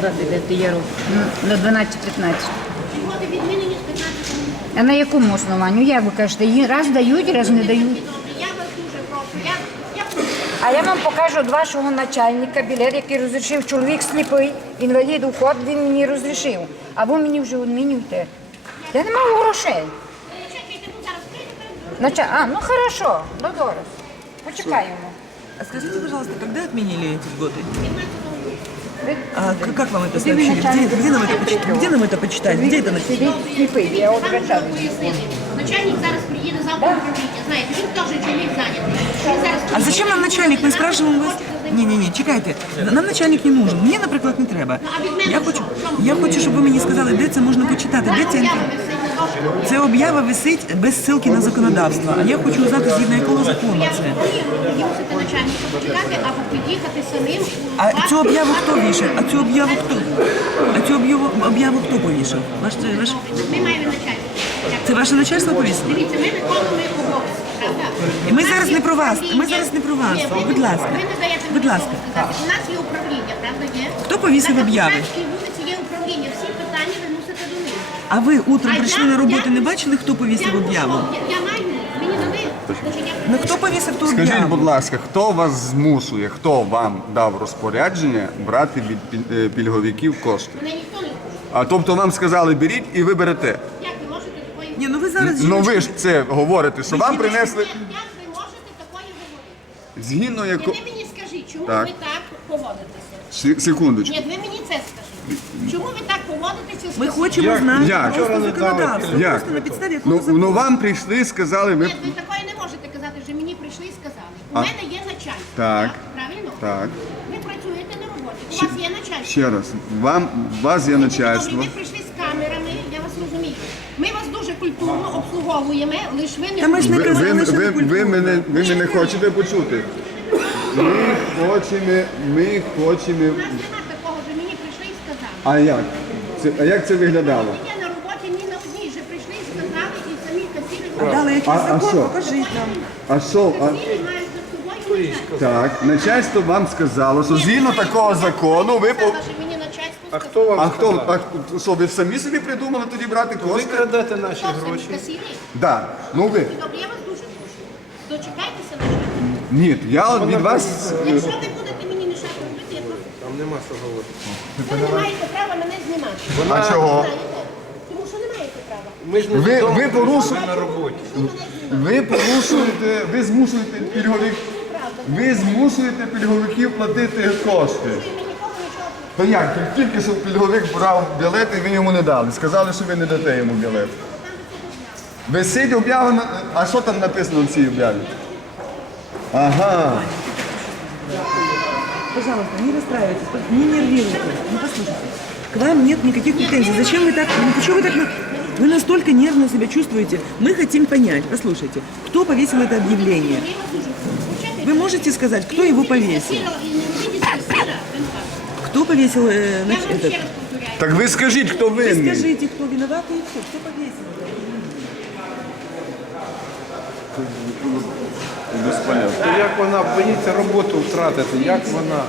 29 років. Ну, До 12-15. Погоди відмінені з 15 А на якому основанню? Як ви кажете, раз дають, раз не дають? Я вас дуже прошу. Я, я прошу. А я вам покажу від вашого начальника білет, який розрішив чоловік сліпий, інвалід уход, він мені розрішив. А ви мені вже відмінюєте. Я не маю грошей. Ну. Нача... А, ну хорошо, ну добре. Почекаємо. А скажите, пожалуйста, когда отменили эти льготы? 15 Ви- А к- как вам это Где сообщили? вы начальник Где, где нам это службы почитать? прикрыл? Где нам это почитать? Где это написано? Сидить сліпий, я от Вам врача. треба пояснити. Начальник зараз приїде завтра в управління. Знаєте, він теж чоловік зайнятий. Він зараз А зачем нам начальник? Ми спрашиваємо вас. Ні, ні, ні, чекайте. Нам начальник не нужен. Мені, наприклад, не треба. а від мене Я що? хочу, Що ви я хочу, щоб ви мені сказали, де це можна почитати, де ця Об'яви інформація. Це об'ява висить без ссылки на законодавство. А я хочу узнати, згідно якого закону це. розумію, мусите начальника почекати або під'їхати самим. А цю об'яву хто вішав? А цю об'яву хто? А цю об'яву об'яву хто повішав? Ваш це ваш Ми маємо начальника. це ваше начальство повісило? Дивіться, ми виконуємо обов'язки, правда? І ми зараз не про вас, ми зараз не про вас. Будь ласка. Ви не даєте Будь ласка. слово сказати. У нас є управління, правда, є? Хто повісив об'яви є управління. Всі питання ви мусите до них. А ви утром А прийшли я- на роботу, я- не бачили, хто повісив об'яву? Я, я маю, мені дали. Ну хто повісив ту Скажіть, будь ласка, хто вас змушує, хто вам дав розпорядження брати від піль- е, пільговиків кошти? Мене ніхто не. А тобто вам сказали, беріть і ви берете. Як ви можете такої... Ні, ну ви зараз Ну ви ж це говорите, що вам принесли Як, як ви можете такої говорити? згідно яко. ви мені скажіть, чому Так. ви так поводитеся? Се- Секундочку. Ні, ви мені це скажіть. Чому ви так поводитеся? Ми хочемо знати Як? просто законодавство. Як? Просто на підставі якого Ну, закону. ну вам прийшли, сказали, ми. Ні, ви такої не можете казати, що мені прийшли і сказали. У А- мене є начальство. Так. Правильно? Так. Ви працюєте на роботі. У вас є начальство. Ще раз, вам у вас є начальство. Ви прийшли з камерами, я вас розумію. Ми вас дуже культурно обслуговуємо, лише ви не Та ми ж не Ви, ви, ви, не ви, мене, ви мене хочете почути. Ми хочемо, ми хочемо. У нас нема такого, що мені прийшли і сказали. А як? Це, а як це виглядало? Ви на роботі ні на одній, вже прийшли і сказали, і самі касіри А дали якийсь А- а закон, що? покажіть нам. А що? А, Касіри мають за собою так, начальство вам сказало, що згідно такого закону ви по. Сказала, мені начальство А хто вам А хто? сказав? А що, ви самі собі придумали тоді брати Ви кошти? крадете наші гроші. Касіри? Да. Ну ви. Добре, я вас дуже прошу. Дочекайтеся начальства. Ні, я від вас. Якщо ви будете мені мішати робити, я просто... Там нема що говорити. Ви не маєте права мене знімати. А чого? Тому що не маєте права. Ми ж не Ви, додому, ви порушуєте. ми на роботі. Ви порушуєте, ви змушуєте пільговик, ви змушуєте пільговиків платити кошти. То як? Тільки що пільговик брав білет і ви йому не дали. Сказали, що ви не дате йому білет. Висить об'ява, на- а що там написано в цій об'яві? Ага. Пожалуйста, не расстраивайтесь, не нервируйте. Ну послушайте, к вам нет никаких претензий. Зачем вы так, ну почему вы так, вы настолько нервно себя чувствуете? Мы хотим понять, послушайте, кто повесил это объявление? Вы можете сказать, кто его повесил? Кто повесил э, нач- этот? Так ви скажіть, хто Вы винний. скажите, кто виноват и все, кто повесил это объявление? То як вона боїться роботу втратити, як вона?